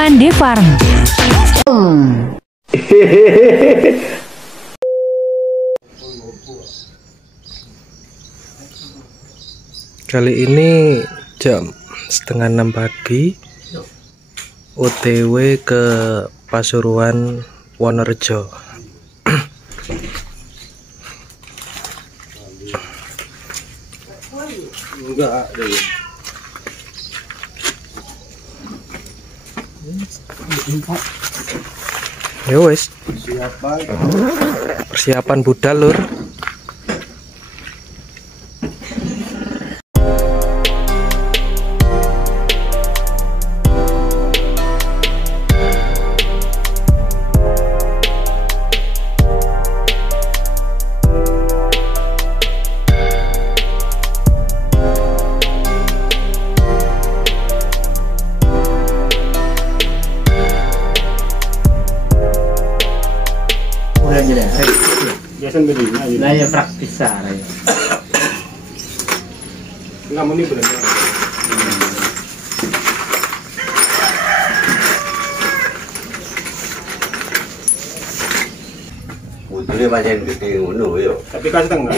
PANDE Farm. Kali ini jam 5:30 pagi, OTW ke Pasuruan Wonorejo. Enggak ada ya. Ya wes, persiapan budal lur. Biasa berinya gitu. Nah ya praktis ya. Enggak mau nih berarti. Putune pancen gede ngono yo. Tapi kasih tengah.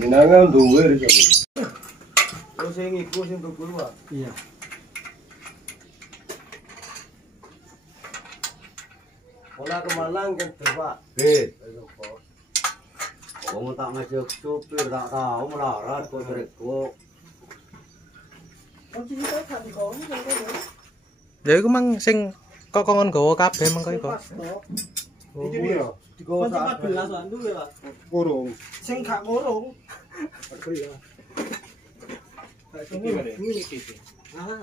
Minangnya duwe iki. Terus sing iku sing tuku wae. Iya. Ora ke Malang kan Pak. Wis. Kamu tak ngajak supir tak tahu melarat kok treko. Ya iku mang sing kokongan gawa kabeh mengko iku. Iki dia. Digowo 14 an dulu ya. Kurung. Sing gak ngurung. Aku ya. Ini iki. Ah.